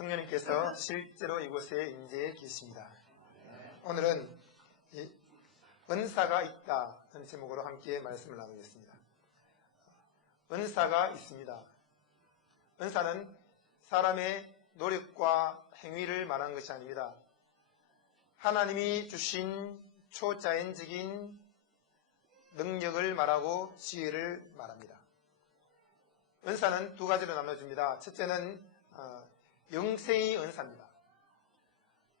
성령님께서 실제로 이곳에 임재해 계십니다. 오늘은 은사가 있다는 제목으로 함께 말씀을 나누겠습니다. 은사가 있습니다. 은사는 사람의 노력과 행위를 말하는 것이 아닙니다. 하나님이 주신 초자연적인 능력을 말하고 지혜를 말합니다. 은사는 두 가지로 나눠집니다. 첫째는 영생의 은사입니다.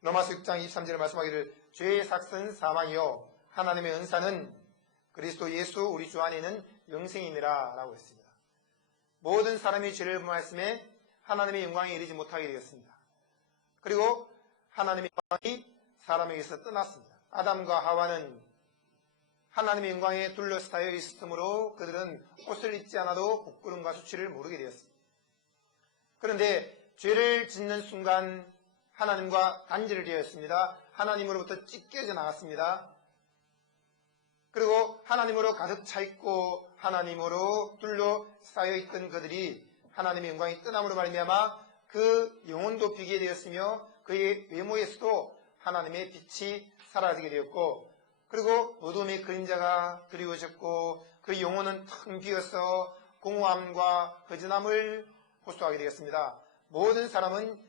로마서 6장 23절에 말씀하기를 죄의 삭은 사망이요 하나님의 은사는 그리스도 예수 우리 주 안에 있는 영생이니라 라고 했습니다. 모든 사람이 죄를 범하였음에 하나님의 영광에 이르지 못하게 되었습니다. 그리고 하나님의 영광이 사람에게서 떠났습니다. 아담과 하와는 하나님의 영광에 둘러싸여 있으므로 그들은 옷을 입지 않아도 부끄러움과 수치를 모르게 되었습니다. 그런데 죄를 짓는 순간 하나님과 단절이 되었습니다. 하나님으로부터 찢겨져 나갔습니다. 그리고 하나님으로 가득 차 있고 하나님으로 둘러싸여 있던 그들이 하나님의 영광이 떠남으로 말미암아 그 영혼도 비게 되었으며 그의 외모에서도 하나님의 빛이 사라지게 되었고, 그리고 어둠의 그림자가 드리워졌고 그 영혼은 텅 비어서 공허함과 허전함을 호소하게 되었습니다. 모든 사람은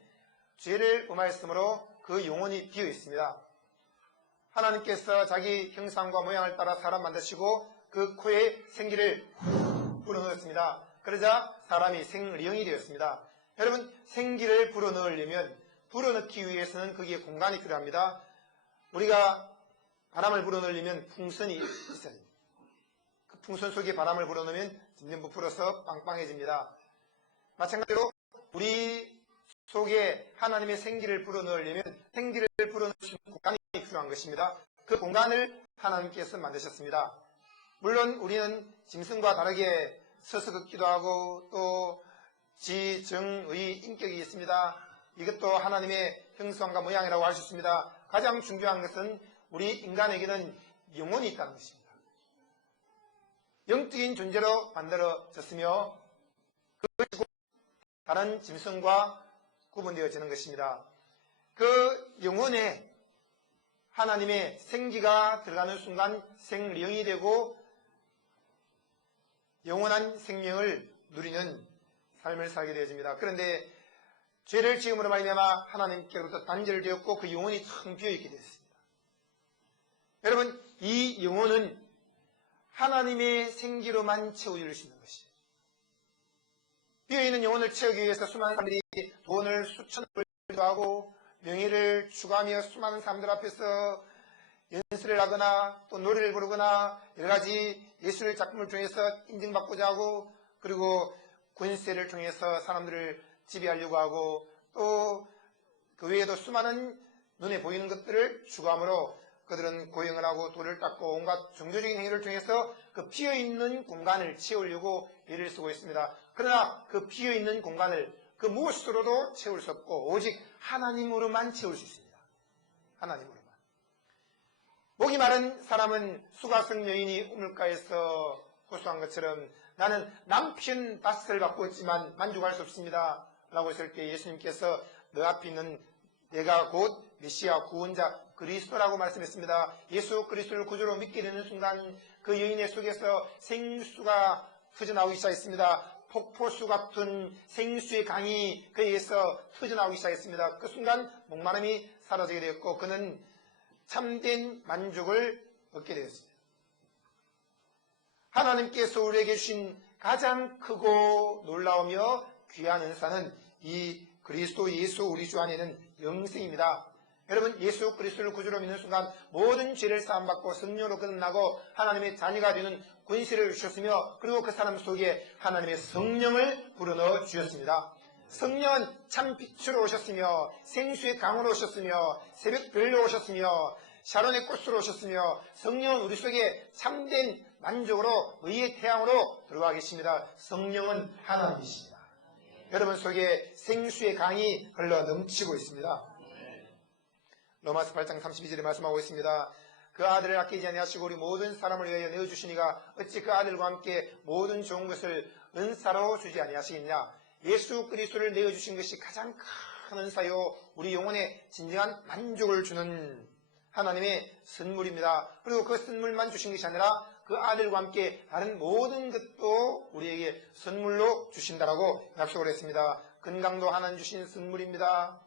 죄를 범하였으므로 그 영혼이 비어 있습니다. 하나님께서 자기 형상과 모양을 따라 사람 만드시고 그 코에 생기를 불어넣었습니다. 그러자 사람이 생리형이 되었습니다. 여러분, 생기를 불어넣으려면 불어넣기 위해서는 거기에 공간이 필요합니다. 우리가 바람을 불어넣으려면 풍선이 있어야 됩니다. 그 풍선 속에 바람을 불어넣으면 점점 부풀어서 빵빵해집니다. 마찬가지로 우리 속에 하나님의 생기를 불어넣으려면 생기를 불어넣으시는 공간이 필요한 것입니다. 그 공간을 하나님께서 만드셨습니다. 물론 우리는 짐승과 다르게 서서 걷기도 하고 또 지정의 인격이 있습니다. 이것도 하나님의 형상과 모양이라고 할 수 있습니다. 가장 중요한 것은 우리 인간에게는 영혼이 있다는 것입니다. 영적인 존재로 만들어졌으며 그것이 다른 짐승과 구분되어지는 것입니다. 그 영혼에 하나님의 생기가 들어가는 순간 생명이 되고 영원한 생명을 누리는 삶을 살게 되어집니다. 그런데 죄를 지음으로 말미암아 하나님께로부터 단절되었고 그 영혼이 텅 비어있게 되었습니다. 여러분, 이 영혼은 하나님의 생기로만 채워질 수 있는 것이에요. 비어있는 영혼을 채우기 위해서 수많은 사람들이 돈을 수천을 벌기도 하고 명예를 추구하며 수많은 사람들 앞에서 연설을 하거나 또 노래를 부르거나 여러가지 예술 작품을 통해서 인정받고자 하고, 그리고 권세를 통해서 사람들을 지배하려고 하고, 또 그 외에도 수많은 눈에 보이는 것들을 추구함으로 그들은 고행을 하고 돌을 닦고 온갖 종교적인 행위를 통해서 그 비어있는 공간을 채우려고 애를 쓰고 있습니다. 그러나 그 비어있는 공간을 그 무엇으로도 채울 수 없고 오직 하나님으로만 채울 수 있습니다. 하나님으로만. 목이 마른 사람은 수가성 여인이 우물가에서 호소한 것처럼 나는 남편 5을 갖고 있지만 만족할 수 없습니다 라고 했을 때 예수님께서 너 앞에 있는 내가 곧 메시아 구원자 그리스도라고 말씀했습니다. 예수 그리스도를 구주로 믿게 되는 순간 그 여인의 속에서 생수가 터져나오기 시작했습니다. 폭포수 같은 생수의 강이 그에게서 터져나오기 시작했습니다. 그 순간 목마름이 사라지게 되었고 그는 참된 만족을 얻게 되었습니다. 하나님께서 우리에게 주신 가장 크고 놀라우며 귀한 은사는 이 그리스도 예수 우리 주 안에는 영생입니다. 여러분, 예수 그리스도를 구주로 믿는 순간 모든 죄를 사함받고 성령으로 거듭나고 하나님의 자녀가 되는 권세를 주셨으며, 그리고 그 사람 속에 하나님의 성령을 불어넣어 주셨습니다. 성령은 참 빛으로 오셨으며 생수의 강으로 오셨으며 새벽별로 오셨으며 샤론의 꽃으로 오셨으며 성령은 우리 속에 참된 만족으로 의의 태양으로 들어와 계십니다. 성령은 하나님이십니다. 여러분 속에 생수의 강이 흘러 넘치고 있습니다. 로마서 8장 32절에 말씀하고 있습니다. 그 아들을 아끼지 아니하시고 우리 모든 사람을 위하여 내어주시니가 어찌 그 아들과 함께 모든 좋은 것을 은사로 주지 아니하시겠냐. 예수 그리스도를 내어주신 것이 가장 큰 은사요 우리 영혼에 진정한 만족을 주는 하나님의 선물입니다. 그리고 그 선물만 주신 것이 아니라 그 아들과 함께 다른 모든 것도 우리에게 선물로 주신다라고 약속을 했습니다. 건강도 하나님 주신 선물입니다.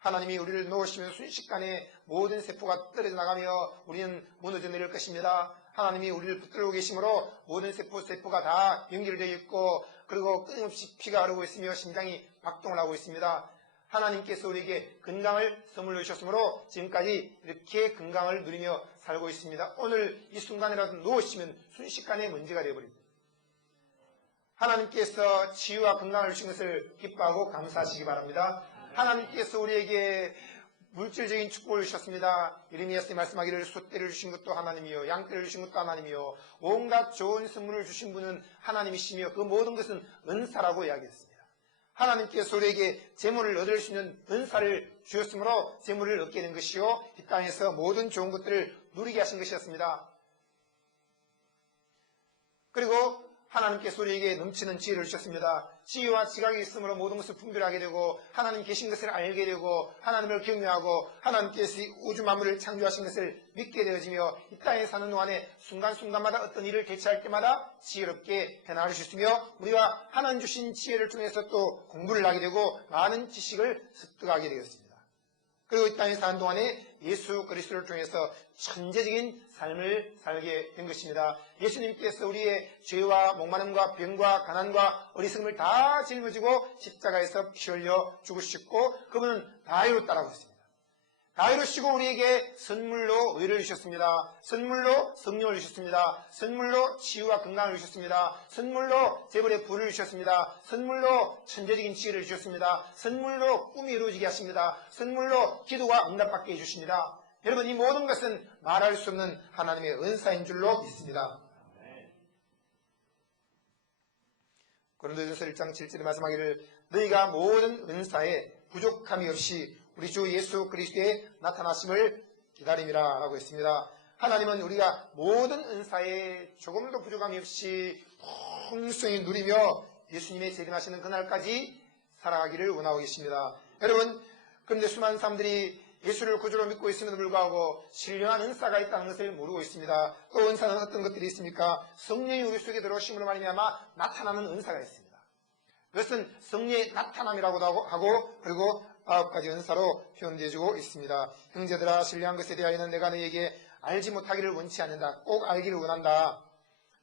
하나님이 우리를 놓으시면 순식간에 모든 세포가 떨어져 나가며 우리는 무너져 내릴 것입니다. 하나님이 우리를 붙들고 계심으로 모든 세포가 다 연결되어 있고 그리고 끊임없이 피가 흐르고 있으며 심장이 박동을 하고 있습니다. 하나님께서 우리에게 건강을 선물로 주셨으므로 지금까지 이렇게 건강을 누리며 살고 있습니다. 오늘 이 순간이라도 누우시면 순식간에 먼지가 되어버립니다. 하나님께서 치유와 건강을 주신 것을 기뻐하고 감사하시기 바랍니다. 하나님께서 우리에게 물질적인 축복을 주셨습니다. 예레미야서 말씀하기를 숫대를 주신 것도 하나님이요 양떼를 주신 것도 하나님이요 온갖 좋은 선물을 주신 분은 하나님이시며 그 모든 것은 은사라고 이야기했습니다. 하나님께서 우리에게 재물을 얻을 수 있는 은사를 주셨으므로 재물을 얻게 된 것이요 이 땅에서 모든 좋은 것들을 누리게 하신 것이었습니다. 그리고 하나님께서 우리에게 넘치는 지혜를 주셨습니다. 지혜와 지각이 있으므로 모든 것을 분별하게 되고 하나님 계신 것을 알게 되고 하나님을 경외하고 하나님께서 우주 만물을 창조하신 것을 믿게 되어지며 이 땅에 사는 동안에 순간순간마다 어떤 일을 대처할 때마다 지혜롭게 변화할 수 있으며 우리가 하나님 주신 지혜를 통해서 또 공부를 하게 되고 많은 지식을 습득하게 되었습니다. 그리고 이 땅에 사는 동안에 예수 그리스도를 통해서 천재적인 삶을 살게 된 것입니다. 예수님께서 우리의 죄와 목마름과 병과 가난과 어리석음을 다 짊어지고 십자가에서 피 흘려 죽으셨고 그분은 다 이뤘다라고 했습니다. 다 이루시고 우리에게 선물로 의를 주셨습니다. 선물로 성령을 주셨습니다. 선물로 치유와 건강을 주셨습니다. 선물로 재벌의 부를 주셨습니다. 선물로 천재적인 지혜를 주셨습니다. 선물로 꿈이 이루어지게 하십니다. 선물로 기도가 응답받게 해주십니다. 여러분 이 모든 것은 말할 수 없는 하나님의 은사인 줄로 믿습니다. 고린도전서 1장 7절에 말씀하기를 너희가 모든 은사에 부족함이 없이 우리 주 예수 그리스도의 나타나심을 기다림이라 라고 했습니다. 하나님은 우리가 모든 은사에 조금도 부족함이 없이 풍성히 누리며 예수님의 재림하시는 그날까지 살아가기를 원하고 계십니다. 여러분 그런데 수많은 사람들이 예수를 구주로 믿고 있음에도 불구하고 신령한 은사가 있다는 것을 모르고 있습니다. 또 은사는 어떤 것들이 있습니까? 성령이 우리 속에 들어오심으로 말미암아 나타나는 은사가 있습니다. 그것은 성령의 나타남이라고도 하고 그리고 9가지 은사로 표현되어지고 있습니다. 형제들아 신령한 것에 대하여는 내가 너희에게 알지 못하기를 원치 않는다. 꼭 알기를 원한다.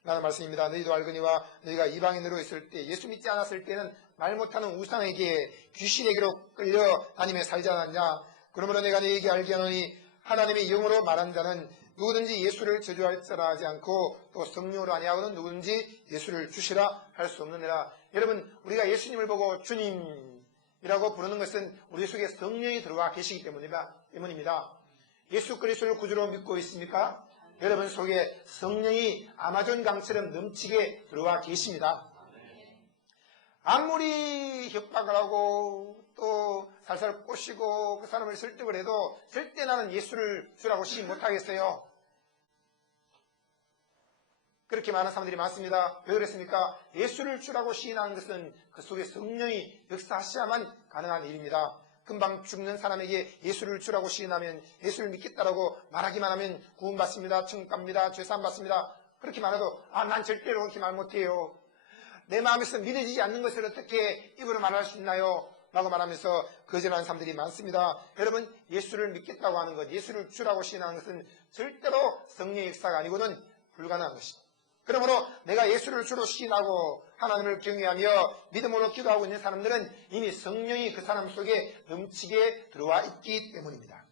라는 말씀입니다. 너희도 알거니와 너희가 이방인으로 있을 때 예수 믿지 않았을 때는 말 못하는 우상에게 귀신에게로 끌려 다니며 살지 않았냐. 그러므로 내가 너희에게 알게 하노니 하나님의 영으로 말한 자는 누구든지 예수를 저주할 자라 하지 않고 또 성령으로 아니하고는 누구든지 예수를 주시라 할 수 없느니라. 여러분 우리가 예수님을 보고 주님이라고 부르는 것은 우리 속에 성령이 들어와 계시기 때문입니다. 예수 그리스도를 구주로 믿고 있습니까? 여러분 속에 성령이 아마존 강처럼 넘치게 들어와 계십니다. 아무리 협박을 하고 또 살살 꼬시고 그 사람을 설득을 해도 절대 나는 예수를 주라고 시인 못하겠어요. 그렇게 많은 사람들이 많습니다. 왜 그랬습니까? 예수를 주라고 시인하는 것은 그 속에 성령이 역사하셔야만 가능한 일입니다. 금방 죽는 사람에게 예수를 주라고 시인하면 예수를 믿겠다라고 말하기만 하면 구원받습니다. 천국 갑니다. 죄사함 받습니다. 그렇게 말해도 난 절대로 그렇게 말 못해요. 내 마음에서 믿어지지 않는 것을 어떻게 입으로 말할 수 있나요? 라고 말하면서 거절하는 사람들이 많습니다. 여러분 예수를 믿겠다고 하는 것, 예수를 주라고 시인하는 것은 절대로 성령의 역사가 아니고는 불가능한 것입니다. 그러므로 내가 예수를 주로 시인하고 하나님을 경외하며 믿음으로 기도하고 있는 사람들은 이미 성령이 그 사람 속에 넘치게 들어와 있기 때문입니다.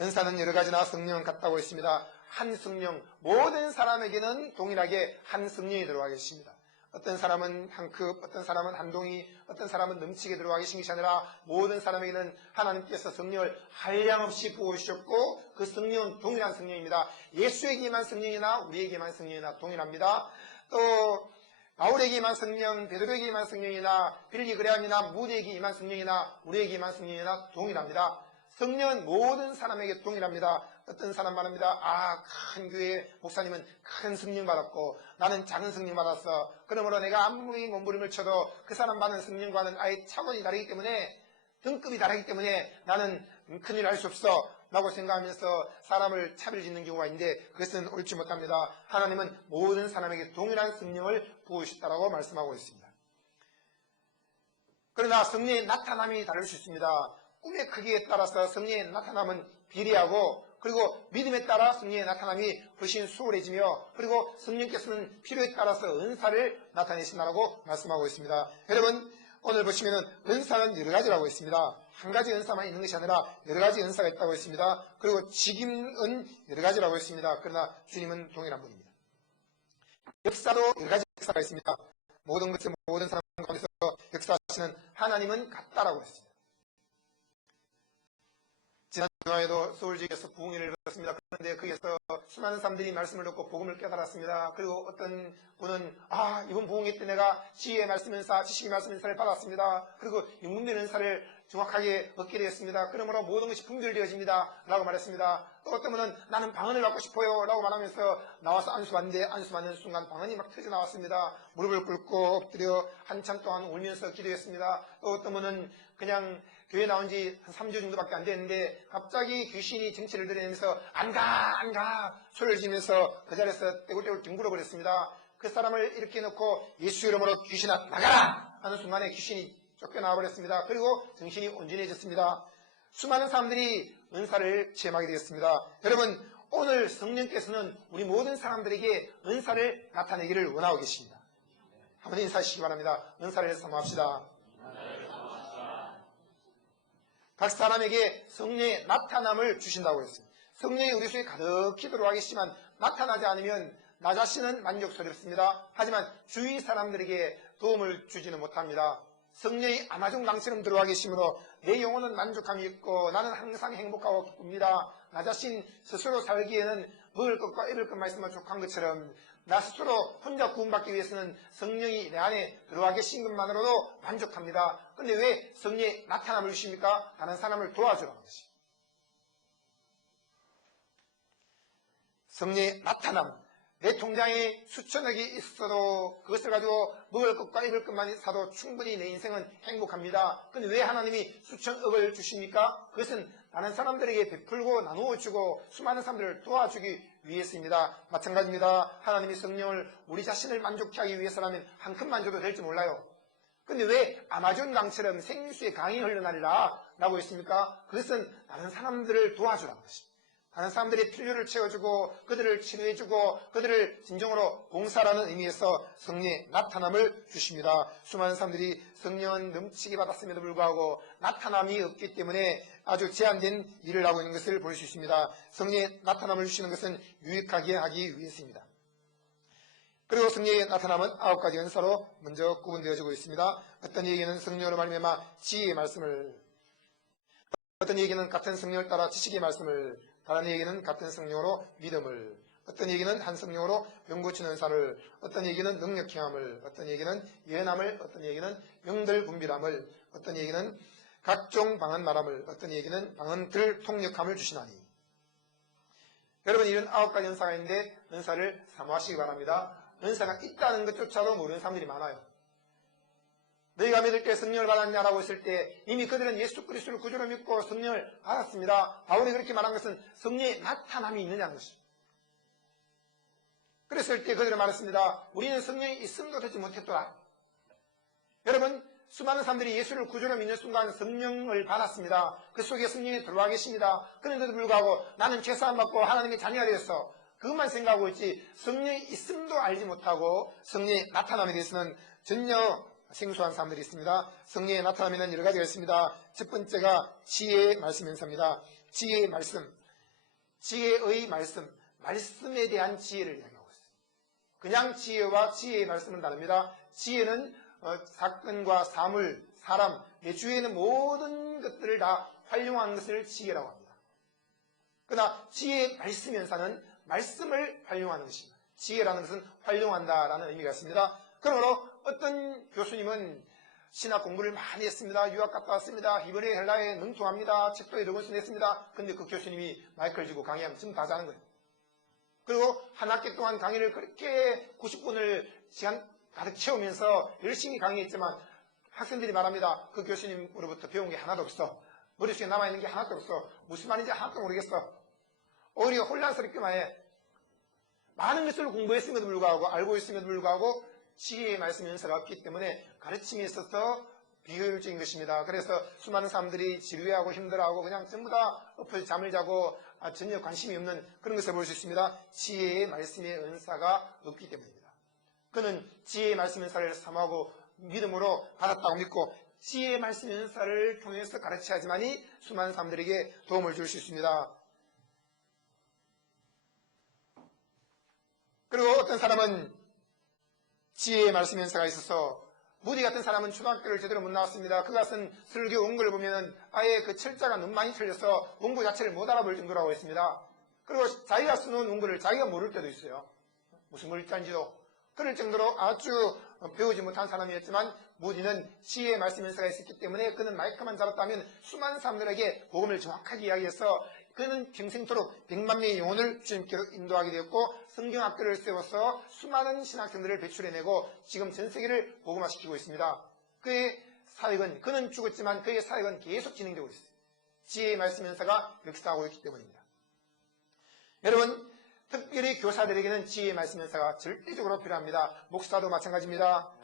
은사는 여러 가지나 성령은 같다고 했습니다. 한 성령, 모든 사람에게는 동일하게 한 성령이 들어와 계십니다. 어떤 사람은 한 컵, 어떤 사람은 한 동이, 어떤 사람은 넘치게 들어와 계신 것이 아니라 모든 사람에게는 하나님께서 성령을 한량없이 부어주셨고 그 성령은 동일한 성령입니다. 예수에게만 성령이나 우리에게만 성령이나 동일합니다. 또 바울에게만 성령, 베드로에게만 성령이나 빌리그레암이나 무디에게만 성령이나 우리에게만 성령이나 동일합니다. 성령은 모든 사람에게 동일합니다. 어떤 사람 말합니다. 큰 교회 목사님은 큰 성령 받았고 나는 작은 성령 받았어. 그러므로 내가 아무리 몸부림을 쳐도 그 사람 받는 성령과는 아예 차원이 다르기 때문에, 등급이 다르기 때문에 나는 큰일 할 수 없어 라고 생각하면서 사람을 차별짓는 경우가 있는데, 그것은 옳지 못합니다. 하나님은 모든 사람에게 동일한 성령을 부으셨다라고 말씀하고 있습니다. 그러나 성령의 나타남이 다를 수 있습니다. 꿈의 크기에 따라서 성령의 나타남은 비례하고, 그리고 믿음에 따라 성령의 나타남이 훨씬 수월해지며, 그리고 성령께서는 필요에 따라서 은사를 나타내신다고 말씀하고 있습니다. 여러분, 오늘 보시면은 은사는 여러 가지라고 있습니다. 한 가지 은사만 있는 것이 아니라 여러 가지 은사가 있다고 했습니다. 그리고 직임은 여러 가지라고 했습니다. 그러나 주님은 동일한 분입니다. 역사도 여러 가지 역사가 있습니다. 모든 것을 모든 사람 가운데서 역사하시는 하나님은 같다라고 했습니다. 지난 주말에도 서울지역에서 부흥회를 열었습니다. 그런데 거기에서 수많은 사람들이 말씀을 듣고 복음을 깨달았습니다. 그리고 어떤 분은 이번 부흥회 때 내가 지혜의 말씀 은사, 지식의 말씀 은사를 받았습니다. 그리고 영문된 은사를 정확하게 얻게 되었습니다. 그러므로 모든 것이 분별되어집니다 라고 말했습니다. 또 어떤 분은 나는 방언을 받고 싶어요 라고 말하면서 나와서 안수받는데, 안수받는 순간 방언이 막 터져 나왔습니다. 무릎을 꿇고 엎드려 한참 동안 울면서 기도했습니다. 또 어떤 분은 그냥 교회 나온 지 한 3주 정도밖에 안 됐는데 갑자기 귀신이 정체를 드러내면서 안 가 소리를 지면서 그 자리에서 떼굴떼굴 뒹굴어 버렸습니다. 그 사람을 이렇게 놓고 예수 이름으로 귀신아 나가라 하는 순간에 귀신이 쫓겨나와 버렸습니다. 그리고 정신이 온전해졌습니다. 수많은 사람들이 은사를 체험하게 되었습니다. 여러분, 오늘 성령께서는 우리 모든 사람들에게 은사를 나타내기를 원하고 계십니다. 한번 인사하시기 바랍니다. 은사를 사모합시다. 각 사람에게 성령의 나타남을 주신다고 했습니다. 성령이 우리 속에 가득히 들어와 계시지만 나타나지 않으면 나 자신은 만족스럽습니다. 하지만 주위 사람들에게 도움을 주지는 못합니다. 성령이 아마존강처럼 들어와 계시므로 내 영혼은 만족함이 있고 나는 항상 행복하고 기쁩니다. 나 자신 스스로 살기에는 먹을 것과 입을 것만 있으면 족한 것처럼 나 스스로 혼자 구원받기 위해서는 성령이 내 안에 들어와 계신 것만으로도 만족합니다. 그런데 왜 성령이 나타남을 주십니까? 다른 사람을 도와주라는 것입니다. 성령의 나타남. 내 통장에 수천억이 있어도 그것을 가지고 먹을 것과 입을 것만 사도 충분히 내 인생은 행복합니다. 그런데 왜 하나님이 수천억을 주십니까? 그것은 다른 사람들에게 베풀고 나누어 주고 수많은 사람들을 도와주기 위해서입니다. 마찬가지입니다. 하나님이 성령을 우리 자신을 만족케 하기 위해서라면 한 큼만 줘도 될지 몰라요. 근데 왜 아마존 강처럼 생수의 강이 흘러나리라 라고 했습니까? 그것은 다른 사람들을 도와주라는 것입니다. 다른 사람들의 필요를 채워주고 그들을 치료해주고 그들을 진정으로 봉사라는 의미에서 성령의 나타남을 주십니다. 수많은 사람들이 성령은 넘치게 받았음에도 불구하고 나타남이 없기 때문에 아주 제한된 일을 하고 있는 것을 볼 수 있습니다. 성령의 나타남을 주시는 것은 유익하게 하기 위해서입니다. 그리고 성령의 나타남은 9가지 은사로 먼저 구분되어지고 있습니다. 어떤 얘기는 성령으로 말미암아 지혜의 말씀을, 어떤 얘기는 같은 성령을 따라 지식의 말씀을, 다른 얘기는 같은 성령으로 믿음을, 어떤 얘기는 한 성령으로 병고치는 은사를, 어떤 얘기는 능력 행함을, 어떤 얘기는 예언함을, 어떤 얘기는 영들 분별함을, 어떤 얘기는 각종 방언 말함을, 어떤 얘기는 방언들 통역함을 주시나니. 여러분, 이런 9가지 은사가 있는데 은사를 사모하시기 바랍니다. 은사가 있다는 것조차도 모르는 사람들이 많아요. 너희가 믿을 때 성령을 받았냐라고 했을 때 이미 그들은 예수 그리스도를 구주로 믿고 성령을 받았습니다. 바울이 그렇게 말한 것은 성령의 나타남이 있느냐는 것입니다. 그랬을 때 그들은 말했습니다. 우리는 성령이 있음도 되지 못했더라. 여러분, 수많은 사람들이 예수를 구주로 믿는 순간 성령을 받았습니다. 그 속에 성령이 들어와 계십니다. 그런데도 불구하고 나는 죄사함 받고 하나님의 자녀가 되었어. 그것만 생각하고 있지 성령이 있음도 알지 못하고 성령의 나타남에 대해서는 전혀 생소한 사람들이 있습니다. 성령의 나타남에는 여러 가지가 있습니다. 첫 번째가 지혜의 말씀 인사입니다. 지혜의 말씀, 지혜의 말씀, 말씀에 대한 지혜를 이야기하고 있어요. 그냥 지혜와 지혜의 말씀은 다릅니다. 지혜는 사건과 사물, 사람, 내 주위에 있는 모든 것들을 다 활용하는 것을 지혜라고 합니다. 그러나 지혜의 말씀 연사는 말씀을 활용하는 것입니다. 지혜라는 것은 활용한다라는 의미가 있습니다. 그러므로 어떤 교수님은 신학 공부를 많이 했습니다. 유학 갔다 왔습니다. 이번에 헬라에 능통합니다. 책도 여러 권 냈습니다. 근데 그 교수님이 마이크를 쥐고 강의하면 지금 다 자는 거예요. 그리고 한 학기 동안 강의를 그렇게 90분을 시간 가득 채우면서 열심히 강의했지만 학생들이 말합니다. 그 교수님으로부터 배운 게 하나도 없어. 머릿속에 남아있는 게 하나도 없어. 무슨 말인지 하나도 모르겠어. 오히려 혼란스럽기만 해. 많은 것을 공부했음에도 불구하고 알고 있음에도 불구하고 지혜의 말씀 연사가 없기 때문에 가르침에 있어서 비효율적인 것입니다. 그래서 수많은 사람들이 지루해하고 힘들어하고 그냥 전부 다 엎어져 잠을 자고 전혀 관심이 없는 그런 것을 볼 수 있습니다. 지혜의 말씀의 은사가 없기 때문입니다. 그는 지혜의 말씀 은사를 사모하고 믿음으로 받았다고 믿고 지혜의 말씀 은사를 통해서 가르쳐야지만이 수많은 사람들에게 도움을 줄 수 있습니다. 그리고 어떤 사람은 지혜의 말씀 연사가 있어서 무디 같은 사람은 초등학교를 제대로 못 나왔습니다. 그가 쓴 설교 원고를 보면 아예 그 철자가 너무 많이 틀려서 원고 자체를 못 알아볼 정도라고 했습니다. 그리고 자기가 쓰는 원고를 자기가 모를 때도 있어요. 무슨 글자인지도. 그럴 정도로 아주 배우지 못한 사람이었지만 무디는 지혜의 말씀 연사가 있었기 때문에 그는 마이크만 잡았다면 수많은 사람들에게 복음을 정확하게 이야기해서 그는 평생토록 100만 명의 영혼을 주님께로 인도하게 되었고 성경학교를 세워서 수많은 신학생들을 배출해내고 지금 전 세계를 복음화시키고 있습니다. 그의 사역은 그는 죽었지만 그의 사역은 계속 진행되고 있어요. 지혜의 말씀 연사가 역사하고 있기 때문입니다. 여러분 특별히 교사들에게는 지혜의 말씀 연사가 절대적으로 필요합니다. 목사도 마찬가지입니다.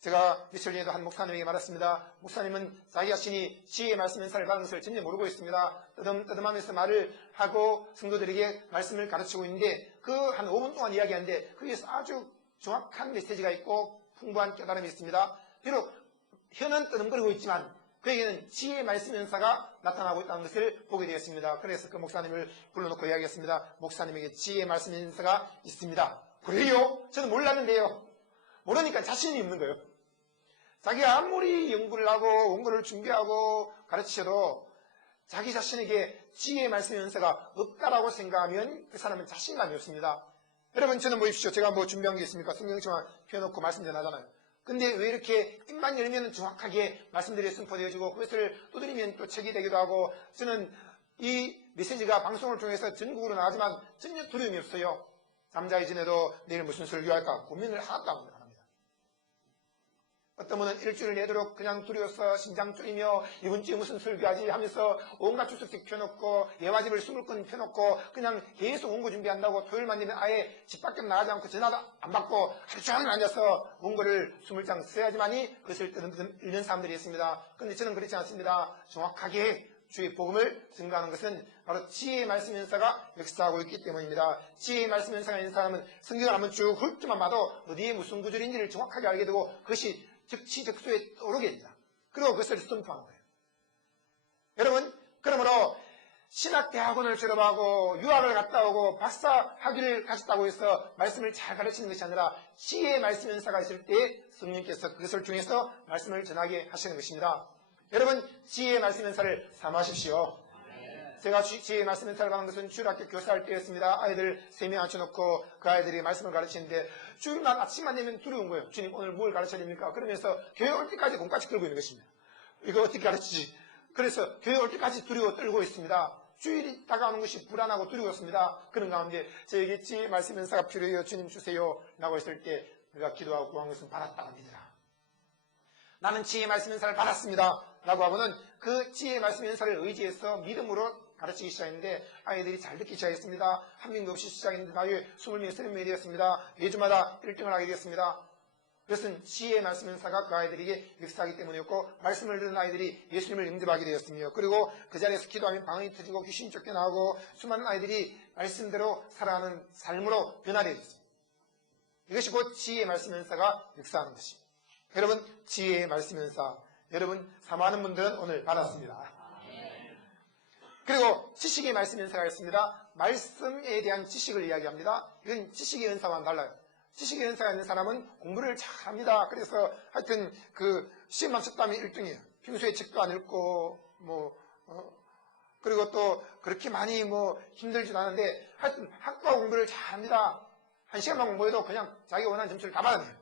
제가 며칠 전에도 한 목사님에게 말했습니다. 목사님은 자기 자신이 지혜의 말씀 연사를 받은 것을 전혀 모르고 있습니다. 뜨듬하면서 말을 하고 성도들에게 말씀을 가르치고 있는데 그 한 5분 동안 이야기하는데 거기에서 아주 정확한 메시지가 있고 풍부한 깨달음이 있습니다. 비록 혀는 뜨듬거리고 있지만 그에게는 지혜의 말씀 연사가 나타나고 있다는 것을 보게 되었습니다. 그래서 그 목사님을 불러놓고 이야기했습니다. 목사님에게 지혜의 말씀 연사가 있습니다. 그래요? 저는 몰랐는데요. 모르니까 자신이 없는 거예요. 자기가 아무리 연구를 하고 원고를 준비하고 가르치셔도 자기 자신에게 지혜의 말씀 연사가 없다라고 생각하면 그 사람은 자신감이 없습니다. 여러분 저는 보십시오. 제가 뭐 준비한 게 있습니까? 성경책만 펴놓고 말씀 전하잖아요. 근데 왜 이렇게 입만 열면 정확하게 말씀들이 선포되어지고 그것을 두드리면 또 책이 되기도 하고 저는 이 메시지가 방송을 통해서 전국으로 나가지만 전혀 두려움이 없어요. 잠자기 전에도 내일 무슨 설교할까 고민을 하나도 안 합니다. 어떤 분은 일주일 내도록 그냥 두려워서 심장 쫄이며 이번 주에 무슨 설교하지 하면서 온갖 주석책 펴놓고 예화집을 20권 펴놓고 그냥 계속 원고 준비한다고 토요일만 되면 아예 집 밖에 나가지 않고 전화도 안 받고 하루 종일 앉아서 원고를 20장 써야지만이 그것을 뜨듬뜨듬 읽는 사람들이 있습니다. 그런데 저는 그렇지 않습니다. 정확하게 주의 복음을 증거하는 것은 바로 지혜의 말씀 연사가 역사하고 있기 때문입니다. 지혜의 말씀 연사가 있는 사람은 성경을 한번 쭉 훑기만 봐도 어디에 무슨 구절인지를 정확하게 알게 되고 그것이 적시적소에 떠오르게 됩니다. 그리고 그것을 선포하는 거예요. 여러분, 그러므로 신학대학원을 졸업하고 유학을 갔다 오고 박사 학위를 가졌다고 해서 말씀을 잘 가르치는 것이 아니라 지혜의 말씀 연사가 있을 때 성령께서 그것을 통해서 말씀을 전하게 하시는 것입니다. 여러분, 지혜의 말씀 연사를 삼으십시오. 제가 지혜의 말씀 연사를 받은 것은 주일학교 교사할 때였습니다. 아이들 3명 앉혀놓고 그 아이들이 말씀을 가르치는데 주일날 아침만 되면 두려운 거예요. 주님 오늘 뭘 가르쳐야 됩니까? 그러면서 교회 올 때까지 공까지 끌고 있는 것입니다. 이거 어떻게 가르치지? 그래서 교회 올 때까지 두려워 떨고 있습니다. 주일이 다가오는 것이 불안하고 두려웠습니다. 그런 가운데 저에게 지혜의 말씀 연사가 필요해요. 주님 주세요. 라고 했을 때 내가 기도하고 구한 것은 받았다고 믿으라. 나는 지혜의 말씀 연사를 받았습니다. 라고 하고는 그 지혜의 말씀 연사를 의지해서 믿음으로 가르치기 시작했는데 아이들이 잘 듣기 시작했습니다. 한 명도 없이 시작했는데 나중에 20명, 30명이 되었습니다. 매주마다 1등을 하게 되었습니다. 그것은 지혜의 말씀 연사가 그 아이들에게 역사하기 때문이었고 말씀을 듣는 아이들이 예수님을 영접하게 되었으며 그리고 그 자리에서 기도하면 방언이 터지고 귀신이 쫓겨나고 수많은 아이들이 말씀대로 살아가는 삶으로 변화되어 있습니다. 이것이 곧 지혜의 말씀 연사가 역사하는 것입니다. 여러분 지혜의 말씀 연사 여러분 사모하는 분들은 오늘 받았습니다. 그리고 지식의 말씀 연사가 있습니다. 말씀에 대한 지식을 이야기합니다. 이건 지식의 연사와는 달라요. 지식의 연사가 있는 사람은 공부를 잘합니다. 그래서 하여튼 그 시험만 쳤다면 1등이에요. 평소에 책도 안 읽고 그리고 또 그렇게 많이 힘들지도 않은데 하여튼 학과 공부를 잘합니다. 한 시간만 공부해도 그냥 자기가 원하는 점수를 다 받아내요.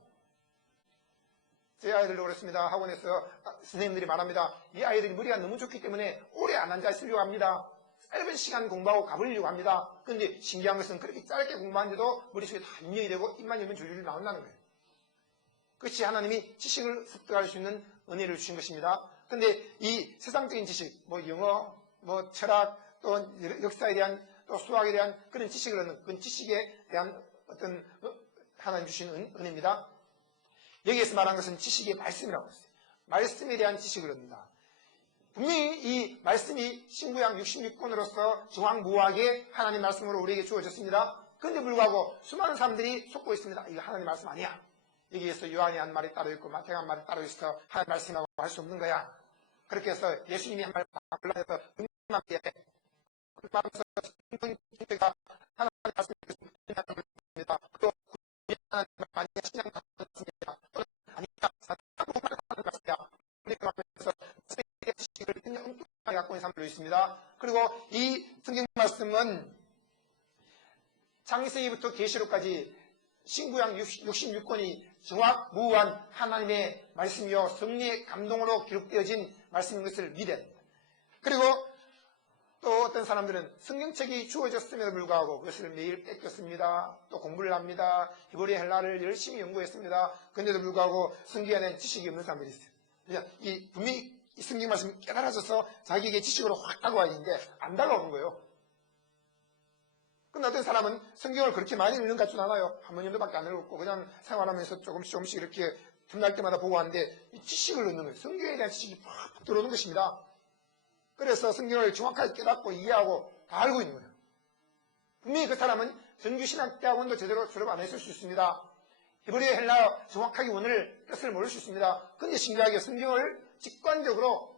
제 아이들도 그렇습니다. 학원에서 선생님들이 말합니다. 이 아이들이 머리가 너무 좋기 때문에 오래 안 앉아 있으려고 합니다. 짧은 시간 공부하고 가버리려고 합니다. 그런데 신기한 것은 그렇게 짧게 공부하는데도 머릿속에 다 입력이 되고 입만 열면 줄줄 나온다는 거예요. 그것이 하나님이 지식을 습득할 수 있는 은혜를 주신 것입니다. 그런데 이 세상적인 지식, 영어, 철학, 또 역사에 대한, 또 수학에 대한 그런 지식을 얻는, 그런 지식에 대한 어떤 하나님 주신 은혜입니다. 여기에서 말한 것은 지식의 말씀이라고 했어요. 말씀에 대한 지식을 얻는다. 분명히 이 말씀이 신구약 66권으로서 정확무하게 하나님 말씀으로 우리에게 주어졌습니다. 그런데 불구하고 수많은 사람들이 속고 있습니다. 이거 하나님 말씀 아니야. 여기에서 요한이 한 말이 따로 있고 마태가 한 말이 따로 있어 하나님 말씀이라고 할 수 없는 거야. 그렇게 해서 예수님이 한 말 골라내서 분명하게 말하면서 성경가 하나님 말씀을 믿습니다. 또 하나님을 많이 신앙 받습니다. 또는 아니다. 사탄으로 하나님 말씀이야. 그러니까 말해서 성경의 지식을 굉장히 엉뚱하게 갖고 있는 사람들도 있습니다. 그리고 이 성경 말씀은 창세기부터 계시록까지 신구약 66권이 정확무한 하나님의 말씀이요 성령의 감동으로 기록되어진 말씀인 것을 믿어야 됩니다. 그리고 또 어떤 사람들은 성경책이 주어졌음에도 불구하고 그것을 매일 뺏겼습니다. 또 공부를 합니다. 히브리 헬라를 열심히 연구했습니다. 그런데도 불구하고 성경에 대한 지식이 없는 사람들이 있어요. 그러니까 분명히 이 성경 말씀이 깨달아져서 자기에게 지식으로 확 다가와야 되는데 안 다가오는 거예요. 근데 어떤 사람은 성경을 그렇게 많이 읽는 것 같지는 않아요. 한 번 정도밖에 안 읽었고 그냥 생활하면서 조금씩 이렇게 틈날 때마다 보고 하는데 이 지식을 얻는 거예요. 성경에 대한 지식이 팍 들어오는 것입니다. 그래서 성경을 정확하게 깨닫고 이해하고 다 알고 있는 거예요. 분명히 그 사람은 정규신학대학원도 제대로 졸업 안 했을 수 있습니다. 히브리 헬라 정확하게 원어를 뜻을 모를 수 있습니다. 그런데 신기하게 성경을 직관적으로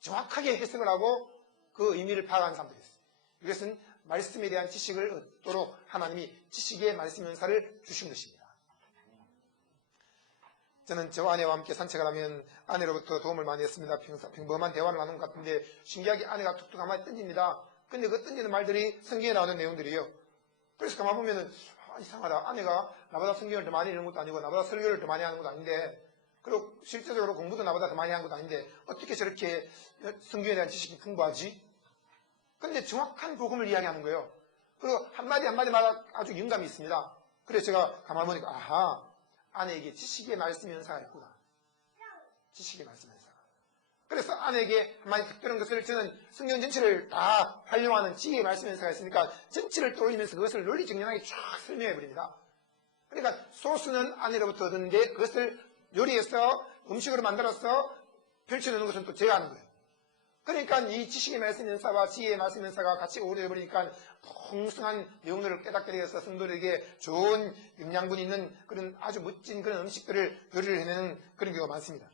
정확하게 해석을 하고 그 의미를 파악하는 사람들이 있어요. 이것은 말씀에 대한 지식을 얻도록 하나님이 지식의 말씀 연사를 주신 것입니다. 저는 저 아내와 함께 산책을 하면 아내로부터 도움을 많이 했습니다. 평범한 대화를 나눈 것 같은데 신기하게 아내가 툭툭 한마디 던집니다. 근데 그 던지는 말들이 성경에 나오는 내용들이에요. 그래서 가만 보면은 이상하다. 아내가 나보다 성경을 더 많이 읽는 것도 아니고 나보다 설교를 더 많이 하는 것도 아닌데 그리고 실제적으로 공부도 나보다 더 많이 하는 것도 아닌데 어떻게 저렇게 성경에 대한 지식이 풍부하지? 근데 정확한 복음을 이야기하는 거예요. 그리고 한마디 한마디마다 아주 영감이 있습니다. 그래서 제가 가만히 보니까 아하, 아내에게 지식의 말씀 연사가 있구나. 지식의 말씀 연사가. 그래서 아내에게 한마디 특별한 것을 저는 성경 전체를 다 활용하는 지혜의 말씀 연사가 있으니까 전체를 떠올리면서 그것을 논리정연하게 쫙 설명해버립니다. 그러니까 소스는 아내로부터 얻었는데 그것을 요리해서 음식으로 만들어서 펼쳐놓는 것은 또 제가 하는 거예요. 그러니까 이 지식의 말씀 연사와 지혜의 말씀 연사가 같이 오래버리니까 풍성한 내용들을 깨닫게 되어서 성도들에게 좋은 영양분 있는 그런 아주 멋진 그런 음식들을 요리를 해내는 그런 경우가 많습니다.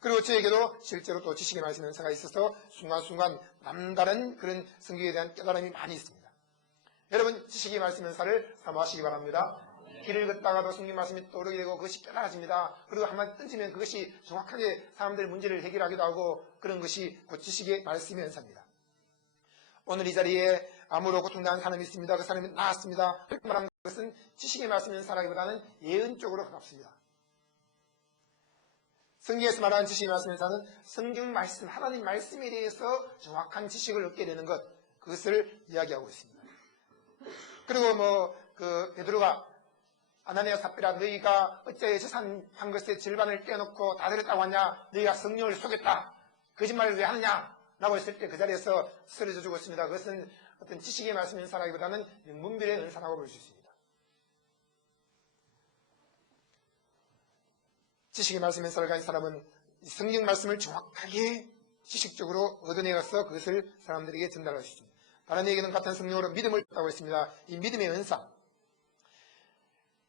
그리고 저에게도 실제로 또 지식의 말씀 연사가 있어서 순간순간 남다른 그런 성경에 대한 깨달음이 많이 있습니다. 여러분 지식의 말씀 연사를 사모하시기 바랍니다. 길을 걷다가도 성경 말씀이 떠오르게 되고 그것이 깨달아집니다. 그리고 한마디 던지면 그것이 정확하게 사람들의 문제를 해결하기도 하고 그런 것이 곧 지식의 말씀의 연사입니다. 오늘 이 자리에 암으로 고통당한 사람이 있습니다. 그 사람이 나았습니다. 그렇게 말하는 것은 지식의 말씀 연사라기보다는 예언 쪽으로 가깝습니다. 성경에서 말하는 지식의 말씀 연사는 성경 말씀, 하나님 말씀에 대해서 정확한 지식을 얻게 되는 것, 그것을 이야기하고 있습니다. 그리고 베드로가 아나니아 삽비라 너희가 어째 저산한 것의 절반을 떼어놓고 다 드렸다고 하냐? 너희가 성령을 속였다. 거짓말을 왜 하느냐? 라고 했을 때 그 자리에서 쓰러져 죽었습니다. 그것은 어떤 지식의 말씀 연사라기보다는 영분별의 은사라고 볼 수 있습니다. 지식의 말씀 연사를 가진 사람은 성경 말씀을 정확하게 지식적으로 얻어내어서 그것을 사람들에게 전달할 수 있습니다. 다른 얘기는 같은 성령으로 믿음을 받고 있습니다. 이 믿음의 은사.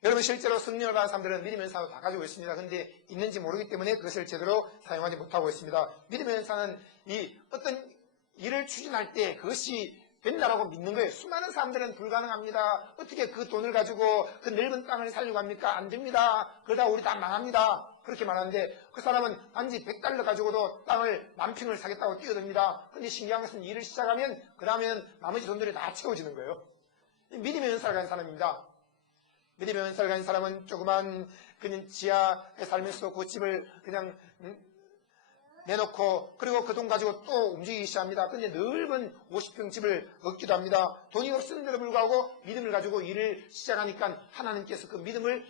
여러분 실제로 성령을 받은 사람들은 믿음의 연사도 다 가지고 있습니다. 그런데 있는지 모르기 때문에 그것을 제대로 사용하지 못하고 있습니다. 믿음의 연사는 이 어떤 일을 추진할 때 그것이 된다라고 믿는 거예요. 수많은 사람들은 불가능합니다. 어떻게 그 돈을 가지고 그 넓은 땅을 살려고 합니까? 안 됩니다. 그러다 우리 다 망합니다. 그렇게 말하는데 그 사람은 단지 100달러 가지고도 땅을 10,000평을 사겠다고 뛰어듭니다. 그런데 신기한 것은 일을 시작하면 그 다음에는 나머지 돈들이 다 채워지는 거예요. 믿음의 연사를 가진 사람입니다. 믿음의 은사를 가진 사람은 조그만 그냥 지하에 살면서 그 집을 그냥 내놓고 그리고 그 돈 가지고 또 움직이기 시작합니다. 근데 넓은 50평 집을 얻기도 합니다. 돈이 없음에도 불구하고 믿음을 가지고 일을 시작하니까 하나님께서 그 믿음을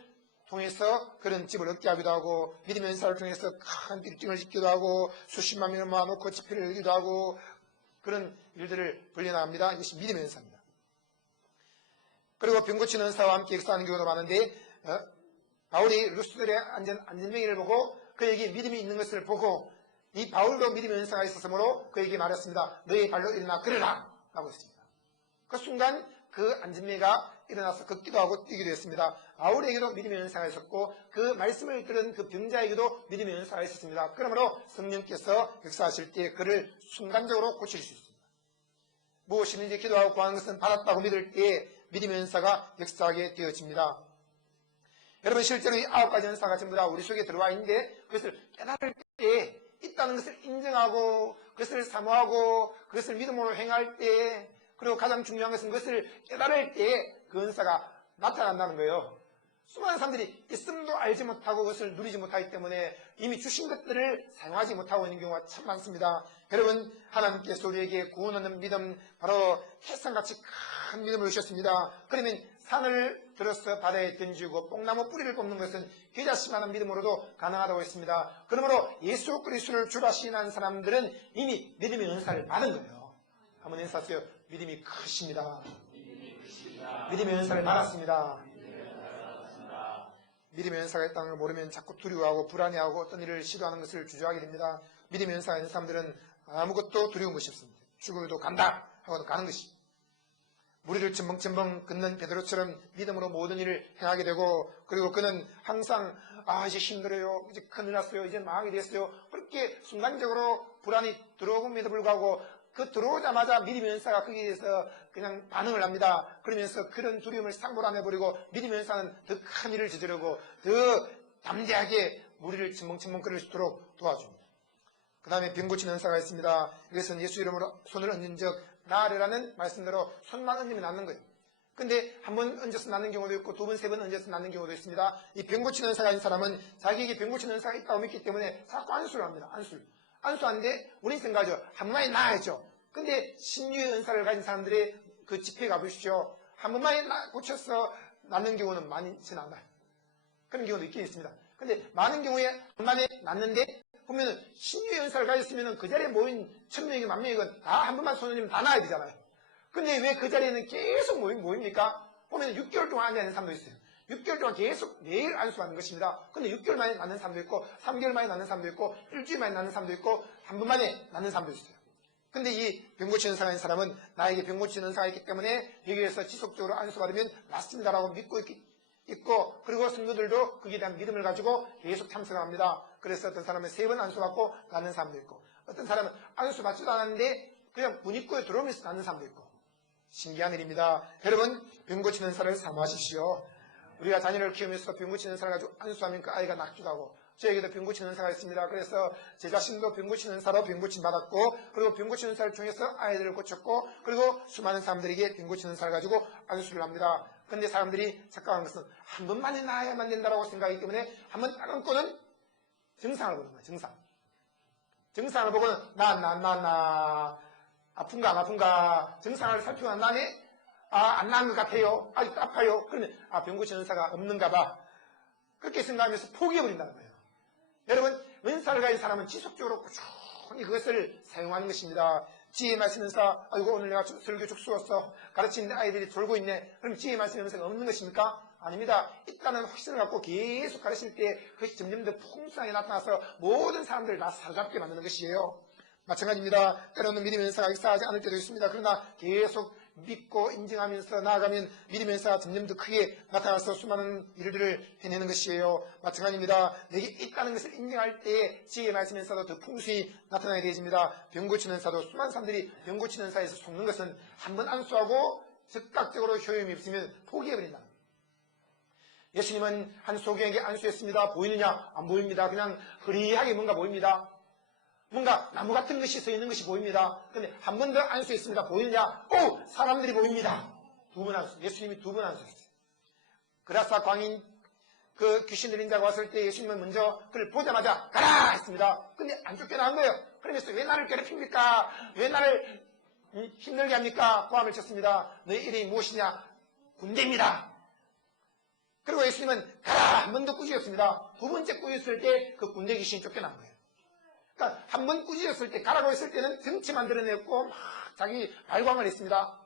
통해서 그런 집을 얻게 하기도 하고 믿음의 은사를 통해서 큰 빌딩을 짓기도 하고 수십만 명을 모아놓고 집회를 열기도 하고 그런 일들을 벌려나갑니다. 이것이 믿음의 은사입니다. 그리고 병 고치는 은사와 함께 역사하는 경우도 많은데 바울이 루스들의 안전병이를 보고 그에게 믿음이 있는 것을 보고 이 바울도 믿음의 은사가 있었으므로 그에게 말했습니다. 너의 발로 일어나 걸으라 라고 했습니다. 그 순간 그 안진매가 일어나서 걷기도 하고 뛰기도 했습니다. 바울에게도 믿음의 은사가 있었고 그 말씀을 들은 그 병자에게도 믿음의 은사가 있었습니다. 그러므로 성령께서 역사하실 때 그를 순간적으로 고칠 수 있습니다. 무엇이든지 기도하고 구하는 것은 받았다고 믿을 때 믿음의 은사가 역사하게 되어집니다. 여러분 실제로 이 9가지 은사가 전부 다 우리 속에 들어와 있는데 그것을 깨달을 때 있다는 것을 인정하고 그것을 사모하고 그것을 믿음으로 행할 때 그리고 가장 중요한 것은 그것을 깨달을 때 그 은사가 나타난다는 거예요. 수많은 사람들이 있음도 알지 못하고 그것을 누리지 못하기 때문에 이미 주신 것들을 사용하지 못하고 있는 경우가 참 많습니다. 여러분 하나님께서 우리에게 구원 얻는 믿음 바로 태산같이 큰 믿음을 주셨습니다. 그러면 산을 들어서 바다에 던지고 뽕나무 뿌리를 뽑는 것은 겨자씨만한 믿음으로도 가능하다고 했습니다. 그러므로 예수 그리스도를 주라 시인한 사람들은 이미 믿음의 은사를 받은 거예요. 한번 인사하세요. 믿음이 크십니다. 믿음의 은사를 받았습니다. 믿음의 은사가 있다는 걸 모르면 자꾸 두려워하고 불안해하고 어떤 일을 시도하는 것을 주저하게 됩니다. 믿음의 은사가 있는 사람들은 아무것도 두려운 것이 없습니다. 죽어도 간다 하고도 가는 것이. 무리를 첨벙첨벙 걷는 베드로처럼 믿음으로 모든 일을 행하게 되고 그리고 그는 항상 이제 힘들어요. 이제 큰일 났어요. 이제 망하게 됐어요. 그렇게 순간적으로 불안이 들어옴에도 불구하고 그 들어오자마자 믿음의 은사가 거기에 대해서 그냥 반응을 합니다. 그러면서 그런 두려움을 상보로 안 해버리고 믿음의 은사는 더 큰 일을 저지르고 더 담대하게 무리를 첨벙첨벙 걸을 수 있도록 도와줍니다. 그 다음에 병 고치는 은사가 있습니다. 이것은 예수 이름으로 손을 얹은 적 나으라는 말씀대로 손만 얹으면 낫는 거예요. 근데 한 번 얹어서 낫는 경우도 있고 두 번, 세 번 얹어서 낫는 경우도 있습니다. 이 병 고치는 은사가 있는 사람은 자기에게 병 고치는 은사가 있다고 믿기 때문에 자꾸 안수를 합니다. 안수하는데 우리는 생각하죠. 한 번만에 나아야죠. 근데 신유의 은사를 가진 사람들의 그 집회에 가보십시오. 한 번만에 고쳐서 낫는 경우는 많지는 않아요. 그런 경우도 있긴 있습니다. 근데 많은 경우에 한 번만에 낫는데 보면은 신유의 은사를 가졌으면 그 자리에 모인 1000명이건 10,000명이건 다 한 번만 손을 내면 다 나아야 되잖아요. 근데 왜 그 자리에는 계속 모입니까? 보면 6개월 동안 앉아 있는 사람도 있어요. 6개월 동안 계속 매일 안수하는 것입니다. 근데 6개월 만에 낫는 사람도 있고 3개월 만에 낫는 사람도 있고 일주일 만에 낫는 사람도 있고 한 번 만에 낫는 사람도 있어요. 근데 이 병 고치는 은사가 있는 사람은 나에게 병 고치는 은사가 있기 때문에 여기에서 지속적으로 안수받으면 낫습니다라고 믿고 있고 그리고 성도들도 거기에 대한 믿음을 가지고 계속 참석합니다. 그래서 어떤 사람은 3번 안수받고 낫는 사람도 있고 어떤 사람은 안수받지도 않았는데 그냥 문 입구에 들어오면서 낫는 사람도 있고 신기한 일입니다. 여러분 병 고치는 은사를 사모하십시오. 우리가 자녀를 키우면서 병 고치는 은사를 가지고 안수하면 그 아이가 낫기도 하고 저에게도 병 고치는 은사가 있습니다. 그래서 제 자신도 병 고치는 은사로 병 고침 받았고 그리고 병 고치는 은사를 통해서 아이들을 고쳤고 그리고 수많은 사람들에게 병 고치는 은사를 가지고 안수를 합니다. 그런데 사람들이 착각하는 것은 한 번만에 나아야만 된다고 생각하기 때문에 한 번 딱 얹고는 증상을 보는 거예요. 증상을 보고는 나 아픈가 안 아픈가 증상을 살피고 난 다음에 안 나은 것 같아요. 아직도 아파요. 그러면 병 고치는 은사가 없는가 봐. 그렇게 생각하면서 포기해버린다는 거예요. 여러분 은사를 가진 사람은 지속적으로 꾸준히 그것을 사용하는 것입니다. 지혜의 말씀 은사 아이고 오늘 내가 설교 죽수었어 가르치는데 아이들이 졸고 있네. 그럼 지혜의 말씀 은사가 없는 것입니까? 아닙니다. 있다는 확신을 갖고 계속 가르칠 때 그것이 점점 더 풍성하게 나타나서 모든 사람들을 다 사로잡게 만드는 것이에요. 마찬가지입니다. 때로는 믿음의 은사가 역사하지 않을 때도 있습니다. 그러나 계속 믿고 인정하면서 나아가면 믿음의 은사가 점점 더 크게 나타나서 수많은 일들을 해내는 것이에요. 마찬가지입니다. 내게 있다는 것을 인정할 때에 지혜의 말씀의 은사도 더 풍성히 나타나게 되어집니다. 병 고치는 은사도 수많은 사람들이 병 고치는 은사에서 속는 것은 한 번 안수하고 즉각적으로 효용이 없으면 포기해버린다. 예수님은 한 소경에게 안수했습니다. 보이느냐? 안 보입니다. 그냥 흐리하게 뭔가 보입니다. 뭔가 나무 같은 것이 서 있는 것이 보입니다. 그런데 한 번 더 안수했습니다. 보이느냐? 사람들이 보입니다. 두 번 안수. 예수님이 두 번 안수했어요. 그라사 광인 그 귀신 들린 자가 왔을 때 예수님은 먼저 그를 보자마자 가라 했습니다. 근데 안 쫓겨나온 거예요. 그러면서 왜 나를 괴롭힙니까? 왜 나를 힘들게 합니까? 고함을 쳤습니다. 너희 이름이 무엇이냐? 군대입니다. 그리고 예수님은 가라 한 번 더 꾸짖었습니다. 두 번째 꾸짖었을 때 그 군대 귀신이 쫓겨난 거예요. 그러니까 한 번 꾸짖었을 때 가라고 했을 때는 등치만 드러냈고 막 자기 발광을 했습니다.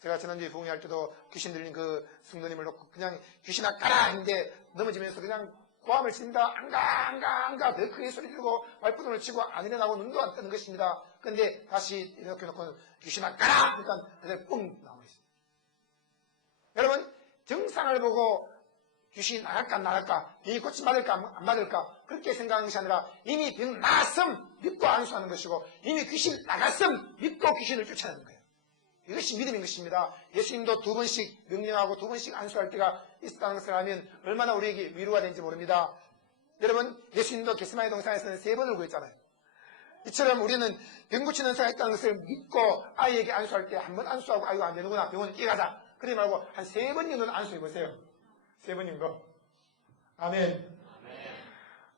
제가 지난주에 부흥회할 때도 귀신 들린 그 성도님을 놓고 그냥 귀신아 가라 했는데 넘어지면서 그냥 고함을 칩니다. 안가 더 크게 소리 지르고 발버둥을 치고 안 일어나고 눈도 안 뜨는 것입니다. 그런데 다시 이렇게 놓고 귀신아 가라! 그러니까 뻥 나오고 있습니다. 여러분 증상을 보고 귀신이 나갈까 안 나갈까, 병이 고침받을까 안 받을까 그렇게 생각하는 것이 아니라 이미 병 나았음 믿고 안수하는 것이고 이미 귀신 나갔음 믿고 귀신을 쫓아내는 거예요. 이것이 믿음인 것입니다. 예수님도 두 번씩 명령하고 두 번씩 안수할 때가 있었다는 것을 알면 얼마나 우리에게 위로가 되는지 모릅니다. 여러분 예수님도 겟세마네 동산에서는 3번을 구했잖아요. 이처럼 우리는 병 고치는 은사가 있다는 것을 믿고 아이에게 안수할 때 한 번 안수하고 아이가 안 되는구나 병원 뛰어가자 그러지 말고 한 3번 정도는 안수해보세요. 3번 정도. 아멘.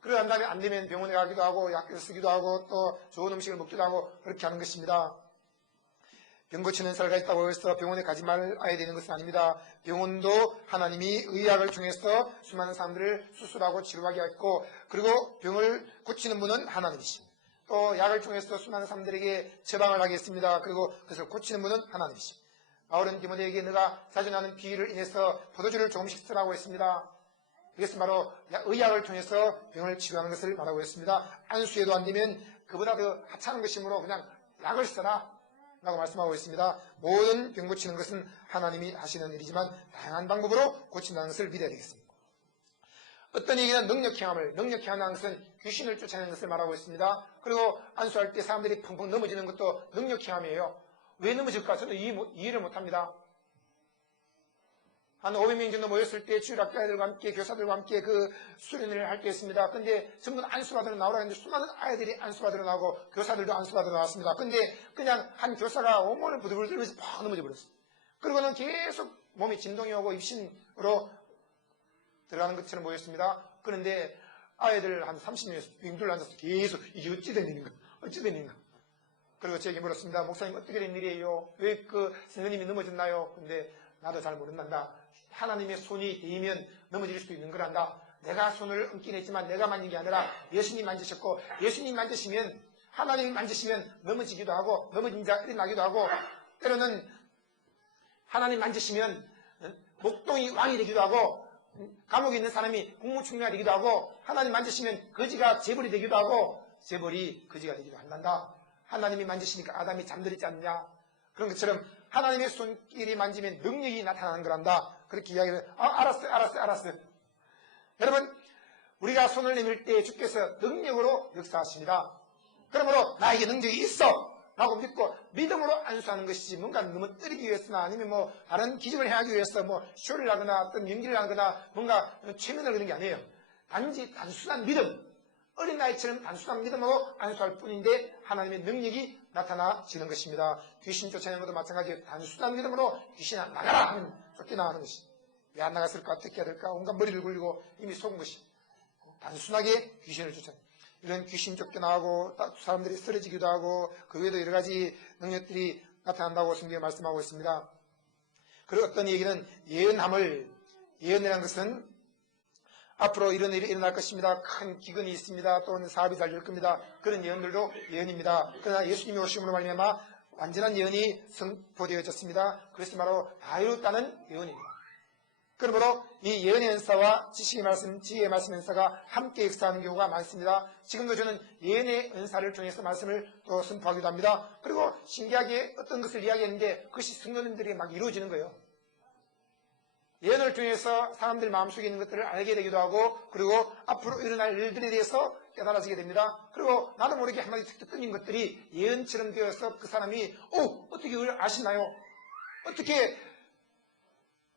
그러한 다음에 안 되면 병원에 가기도 하고 약을 쓰기도 하고 또 좋은 음식을 먹기도 하고 그렇게 하는 것입니다. 병 고치는 은사가 있다고 해서 병원에 가지 말아야 되는 것은 아닙니다. 병원도 하나님이 의학을 통해서 수많은 사람들을 수술하고 치료하게 했고 그리고 병을 고치는 분은 하나님이십니다. 또 약을 통해서 수많은 사람들에게 처방을 하게 했습니다. 그리고 그것을 고치는 분은 하나님이십니다. 바울은 디모데에게 너가 자주 나는 비위를 인해서 포도주를 조금씩 쓰라고 했습니다. 이것은 바로 의학을 통해서 병을 치료하는 것을 말하고 있습니다. 안수해도 안 되면 그보다 더 하찮은 것이므로 그냥 약을 써라 라고 말씀하고 있습니다. 모든 병 고치는 것은 하나님이 하시는 일이지만 다양한 방법으로 고친다는 것을 믿어야 되겠습니다. 어떤 얘기는 능력히 하는 것은 귀신을 쫓아내는 것을 말하고 있습니다. 그리고 안수할 때 사람들이 펑펑 넘어지는 것도 능력히 함이에요. 왜 넘어질까? 저도 이해를 못합니다. 한 500명 정도 모였을 때 주일학교애들과 함께 교사들과 함께 그 수련회를 할 때 했습니다. 근데 전부 다 안수받으러 나오라 했는데 수많은 아이들이 안수받으러 나오고 교사들도 안수받으러 나왔습니다. 근데 그냥 한 교사가 온몸을 부들부들 떨면서 팍 넘어져 버렸어요. 그리고는 계속 몸이 진동이 오고 입신으로 들어가는 것처럼 보였습니다. 그런데 아이들 한 30명에서 빙둘 앉아서 계속 이게 어찌 된 일인가? 그리고 제게 물었습니다. 목사님 어떻게 된 일이에요? 왜 그 선생님이 넘어졌나요? 근데 나도 잘 모른단다. 하나님의 손이 닿으면 넘어질 수도 있는 거란다. 내가 손을 얹긴 했지만 내가 만진 게 아니라 예수님 만지셨고 예수님 만지시면 하나님이 만지시면 넘어지기도 하고 넘어진 자 일어나기도 하고 때로는 하나님 만지시면 목동이 왕이 되기도 하고 감옥에 있는 사람이 국무총리가 되기도 하고 하나님 만지시면 거지가 재벌이 되기도 하고 재벌이 거지가 되기도 한단다. 하나님이 만지시니까 아담이 잠들었지 않느냐. 그런 것처럼 하나님의 손길이 만지면 능력이 나타나는 거란다. 그렇게 이야기를 알았어. 여러분 우리가 손을 내밀 때 주께서 능력으로 역사하십니다. 그러므로 나에게 능력이 있어 라고 믿고 믿음으로 안수하는 것이지 뭔가 넘어뜨리기 위해서나 아니면 뭐 다른 기적을 하기 위해서 뭐 쇼를 하거나 어떤 연기를 하거나 뭔가 최면을 그런 게 아니에요. 단지 단순한 믿음, 어린아이처럼 단순한 믿음으로 안수할 뿐인데 하나님의 능력이 나타나지는 것입니다. 귀신 쫓아내는 것도 마찬가지예요. 단순한 믿음으로 귀신아 나가라 하면 쫓겨나가는 것이. 왜 안 나갔을까? 어떻게 해야 될까? 온갖 머리를 굴리고 이미 속은 것이. 단순하게 귀신을 쫓아내는 이런 귀신 쫓겨나가고 사람들이 쓰러지기도 하고 그 외에도 여러 가지 능력들이 나타난다고 성경에 말씀하고 있습니다. 그리고 어떤 얘기는 예언이라는 것은 앞으로 이런 일이 일어날 것입니다. 큰 기근이 있습니다. 또는 사업이 잘 될 겁니다. 그런 예언들도 예언입니다. 그러나 예수님이 오심으로 말미암아 완전한 예언이 선포되어졌습니다. 그것이 바로 다이루다는 예언입니다. 그러므로 이 예언의 은사와 지식의 말씀, 지혜의 말씀 은사가 함께 역사하는 경우가 많습니다. 지금도 저는 예언의 은사를 통해서 말씀을 또 선포하기도 합니다. 그리고 신기하게 어떤 것을 이야기했는데 그것이 성도님들에게 막 이루어지는 거예요. 예언을 통해서 사람들 마음속에 있는 것들을 알게 되기도 하고 그리고 앞으로 일어날 일들에 대해서 깨달아지게 됩니다. 그리고 나도 모르게 한마디 툭툭 던진 것들이 예언처럼 되어서 그 사람이 어떻게 이걸 아시나요? 어떻게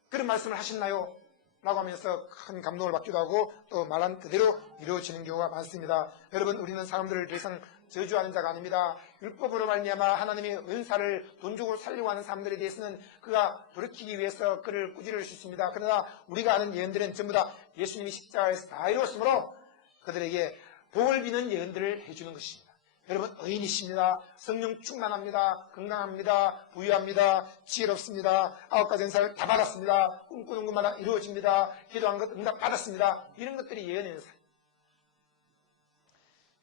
그런 말씀을 하셨나요? 라고 하면서 큰 감동을 받기도 하고 또 말한 그대로 이루어지는 경우가 많습니다. 여러분, 우리는 사람들을 더 이상 저주하는 자가 아닙니다. 율법으로 말미암아 하나님의 은사를 돈 주고 살려고 하는 사람들에 대해서는 그가 돌이키기 위해서 그를 꾸짖을 수 있습니다. 그러나 우리가 아는 예언들은 전부 다 예수님이 십자가에서 다 이루었으므로 그들에게 복을 비는 예언들을 해주는 것입니다. 여러분, 의인이십니다. 성령 충만합니다. 건강합니다. 부유합니다. 지혜롭습니다. 9가지 은사를 다 받았습니다. 꿈꾸는 것마다 이루어집니다. 기도한 것 응답 받았습니다. 이런 것들이 예언의 은사.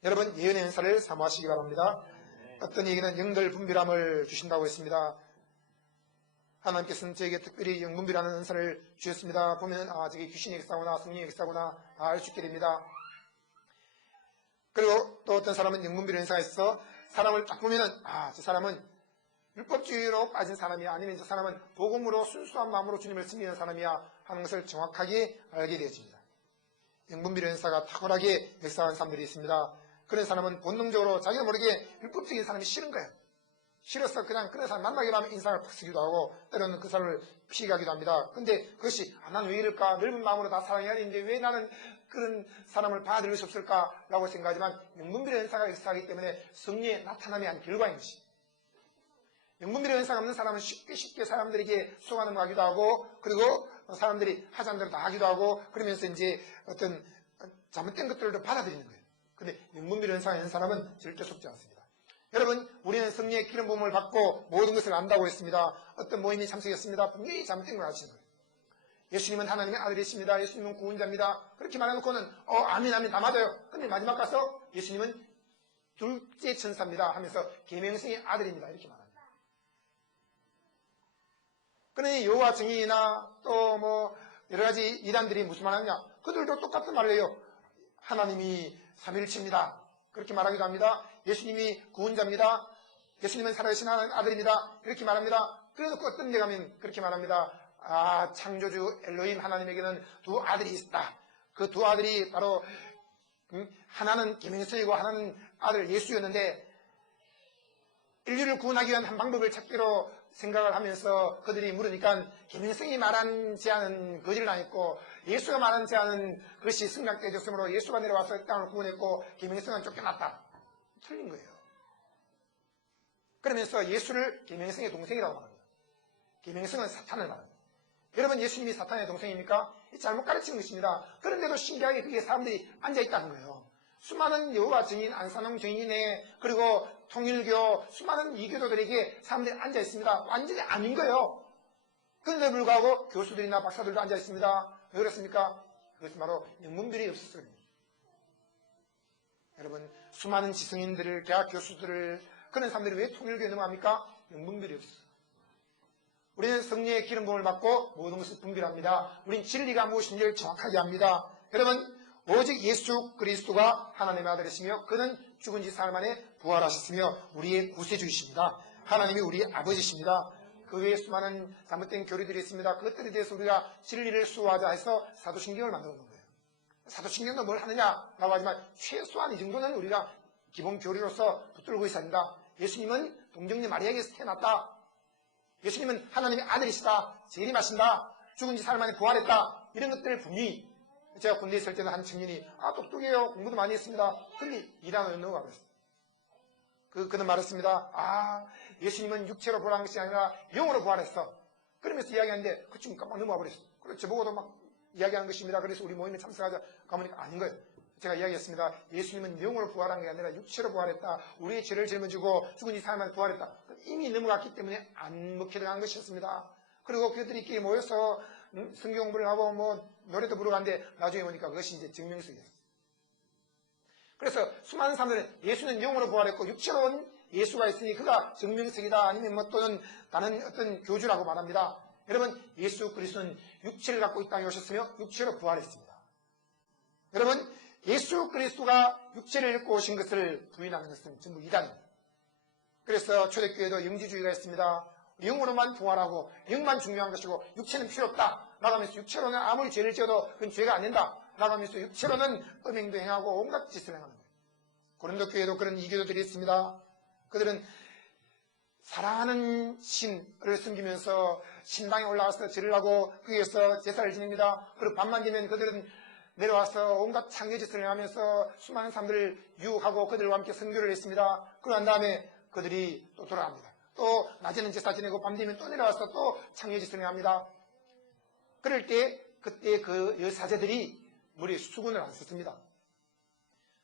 여러분, 예언의 은사를 사모하시기 바랍니다. 어떤 얘기는 영들 분별함을 주신다고 했습니다. 하나님께서는 저에게 특별히 영분별하는 은사를 주셨습니다. 보면 저게 귀신의 역사구나, 성령의 역사구나 알 수 있게 됩니다. 그리고 또 어떤 사람은 영분별의 은사가 있어 사람을 딱 보면은 저 사람은 율법주의로 빠진 사람이야, 아니면 저 사람은 복음으로 순수한 마음으로 주님을 섬기는 사람이야 하는 것을 정확하게 알게 되어집니다. 영분별의 은사가 탁월하게 역사하는 사람들이 있습니다. 그런 사람은 본능적으로 자기가 모르게 율법적인 사람이 싫은 거예요. 싫어서 그냥 그런 사람 만나기만 하면 인상을 팍 쓰기도 하고 때로는 그 사람을 피해가기도 합니다. 근데 그것이 난 왜 이럴까? 넓은 마음으로 다 사랑해야 되는데 왜 나는 그런 사람을 받아들일 수 없을까라고 생각하지만 영분별의 은사가 역사하기 때문에 성령의 나타남이 한 결과인 것이. 영분별의 은사가 없는 사람은 쉽게 사람들에게 속아 넘어가기도 하고, 그리고 사람들이 하자는 대로 다 하기도 하고, 그러면서 이제 어떤 잘못된 것들을 받아들이는 거예요. 근데 영분별의 은사가 있는 사람은 절대 속지 않습니다. 여러분, 우리는 성령의 기름 부음을 받고 모든 것을 안다고 했습니다. 어떤 모임이 참석했습니다. 분명히 잘못된 걸 아시는 거예요. 예수님은 하나님의 아들이십니다. 예수님은 구원자입니다. 그렇게 말해놓고는 아멘 아멘 다 맞아요. 근데 마지막 가서 예수님은 둘째 천사입니다 하면서 계명성의 아들입니다 이렇게 말합니다. 그러니 여호와 증인이나 또 뭐 여러 가지 이단들이 무슨 말하느냐, 그들도 똑같은 말을 해요. 하나님이 삼위일체입니다 그렇게 말하기도 합니다. 예수님이 구원자입니다. 예수님은 살아계신 하나님의 아들입니다 이렇게 말합니다. 그래서 어떤 데 가면 그렇게 말합니다. 창조주 엘로힘 하나님에게는 두 아들이 있다. 그 두 아들이 바로 하나는 계명성이고 하나는 아들 예수였는데, 인류를 구원하기 위한 한 방법을 찾기로 생각을 하면서 그들이 물으니까 계명성이 말하지 않은 거짓을 당했고 예수가 말하지 않은 것이 승낙되어졌으므로 예수가 내려와서 땅을 구원했고 계명성은 쫓겨났다. 틀린 거예요. 그러면서 예수를 계명성의 동생이라고 말합니다. 계명성은 사탄을 말합니다. 여러분, 예수님이 사탄의 동생입니까? 잘못 가르치는 것입니다. 그런데도 신기하게 그게 사람들이 앉아있다는 거예요. 수많은 여호와 증인, 안산홍 증인에 그리고 통일교, 수많은 이교도들에게 사람들이 앉아있습니다. 완전히 아닌 거예요. 그런데 불구하고 교수들이나 박사들도 앉아있습니다. 왜 그렇습니까? 그것은 바로 영분별이 없어서 그럽니다. 여러분, 수많은 지성인들을, 대학 교수들을, 그런 사람들이 왜 통일교에 넘어갑니까? 영분별이 없어서. 우리는 성령의 기름 부음을 받고 모든 것을 분별합니다. 우리는 진리가 무엇인지를 정확하게 압니다. 여러분, 오직 예수 그리스도가 하나님의 아들이시며 그는 죽은 지 사흘 만에 부활하셨으며 우리의 구세주이십니다. 하나님이 우리의 아버지십니다. 그 외에 수많은 잘못된 교리들이 있습니다. 그것들에 대해서 우리가 진리를 수호하자 해서 사도신경을 만들어 놓은 거예요. 사도신경도 뭘 하느냐라고 하지만 최소한 이 정도는 우리가 기본 교리로서 붙들고 있어야 합니다. 예수님은 동정녀 마리아에게서 태어났다. 예수님은 하나님의 아들이시다. 재림하신다. 죽은 지 사흘 만에 부활했다. 이런 것들을 분명히, 제가 군대에 있을 때는 한 청년이 똑똑해요. 공부도 많이 했습니다. 근데 이단으로 넘어가 버렸어요. 그는 말했습니다. 예수님은 육체로 부활한 것이 아니라 영으로 부활했어. 그러면서 이야기하는데 그 친구 깜빡 넘어가 버렸어요. 그래서 저보고도 막 이야기하는 것입니다. 그래서 우리 모임에 참석하자 가보니까 아닌 거예요. 제가 이야기했습니다. 예수님은 영으로 부활한 게 아니라 육체로 부활했다. 우리의 죄를 짊어지고 죽은 지 사흘 만에 부활했다. 이미 넘어갔기 때문에 안 먹혀 들어간 것이었습니다. 그리고 그들끼리 모여서 성경 공부를 하고 뭐 노래도 부르고 하는데 나중에 보니까 그것이 이제 증명성이었어요. 그래서 수많은 사람들은 예수는 영으로 부활했고 육체로는 예수가 있으니 그가 증명성이다. 아니면 뭐 또는 다른 어떤 교주라고 말합니다. 여러분, 예수 그리스도는 육체를 갖고 이 땅에 오셨으며 육체로 부활했습니다. 여러분, 예수 그리스도가 육체를 입고 오신 것을 부인하는 것은 전부 이단입니다. 그래서 초대교회도 영지주의가 있습니다. 영으로만 부활하고 영만 중요한 것이고 육체는 필요 없다 나가면서 육체로는 아무리 죄를 지어도 그건 죄가 안 된다 나가면서 육체로는 음행도 행하고 온갖 짓을 행하는 거예요. 고린도 교회도 그런 이교도들이 있습니다. 그들은 사랑하는 신을 섬기면서 신당에 올라와서 절을 하고 거기에서 제사를 지냅니다. 그리고 밤만 되면 그들은 내려와서 온갖 창녀짓을 하면서 수많은 사람들을 유혹하고 그들과 함께 선교를 했습니다. 그러고 난 다음에 그들이 또 돌아갑니다. 또 낮에는 제사 지내고 밤 되면 또 내려와서 또 창녀짓을 합니다. 그럴 때 그때 그 여사제들이 머리에 수건을 안 썼습니다.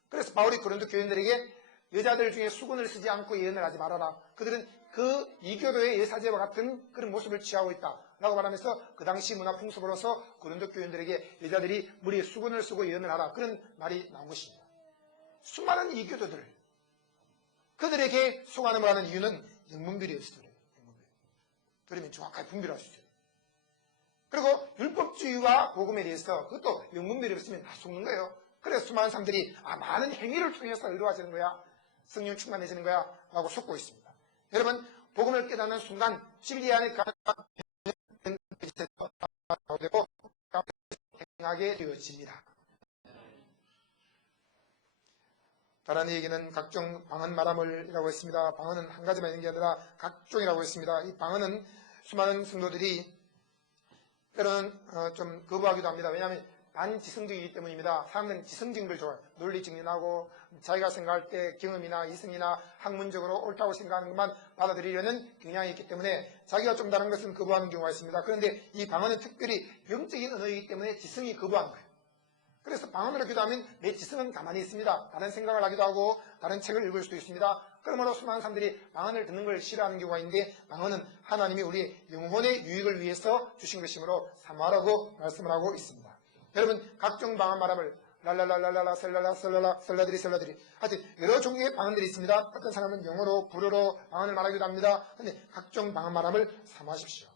그래서 바울이 고린도 교인들에게 여자들 중에 수건을 쓰지 않고 예언을 하지 말아라. 그들은 그 이교도의 여사제와 같은 그런 모습을 취하고 있다 라고 말하면서 그 당시 문화 풍습으로서 고린도 교인들에게 여자들이 머리에 수건을 쓰고 예언을 하라, 그런 말이 나온 것입니다. 수많은 이교도들, 그들에게 소관음을 하는 이유는 영문비례였어요. 그러면 정확하게 분별할 수 있어요. 그리고 율법주의와 복음에 대해서 그것도 영문비례를 쓰면 다 속는 거예요. 그래서 수많은 사람들이 많은 행위를 통해서 이루어지는 거야, 성령 충만해지는 거야 라고 속고 있습니다. 여러분, 복음을 깨닫는 순간 진리 안에 되고 행하게 되어집니다. 다른 얘기는 각종 방언 말함을이라고 했습니다. 방언은 한 가지만 있는 게 아니라 각종이라고 했습니다. 이 방언은 수많은 성도들이 때로는 좀 거부하기도 합니다. 왜냐하면 반지성적이기 때문입니다. 사람들은 지성적인 걸 좋아해요. 논리 정연하고 자기가 생각할 때 경험이나 이성이나 학문적으로 옳다고 생각하는 것만 받아들이려는 경향이 있기 때문에 자기가 좀 다른 것은 거부하는 경우가 있습니다. 그런데 이 방언은 특별히 영적인 언어이기 때문에 지성이 거부하는 거예요. 그래서 방언으로 기도하면 내 지성은 가만히 있습니다. 다른 생각을 하기도 하고 다른 책을 읽을 수도 있습니다. 그러므로 수많은 사람들이 방언을 듣는 걸 싫어하는 경우가 있는데, 방언은 하나님이 우리 영혼의 유익을 위해서 주신 것이므로 사모하라고 말씀을 하고 있습니다. 여러분, 각종 방언 말함을 랄랄랄랄라 셀랄라 셀랄라 셀라들이 하여튼 여러 종류의 방언들이 있습니다. 어떤 사람은 영어로 불어로 방언을 말하기도 합니다. 그런데 각종 방언 말함을 사모하십시오.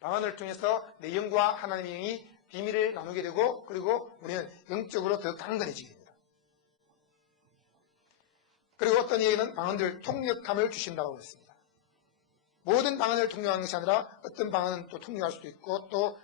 방언을 통해서 내 영과 하나님의 영이 비밀을 나누게 되고, 그리고 우리는 영적으로 더 강건해지게 됩니다. 그리고 어떤 이에는 방언들 통역함을 주신다고 했습니다. 모든 방언을 통역하는 것이 아니라 어떤 방언은 또 통역할 수도 있고 또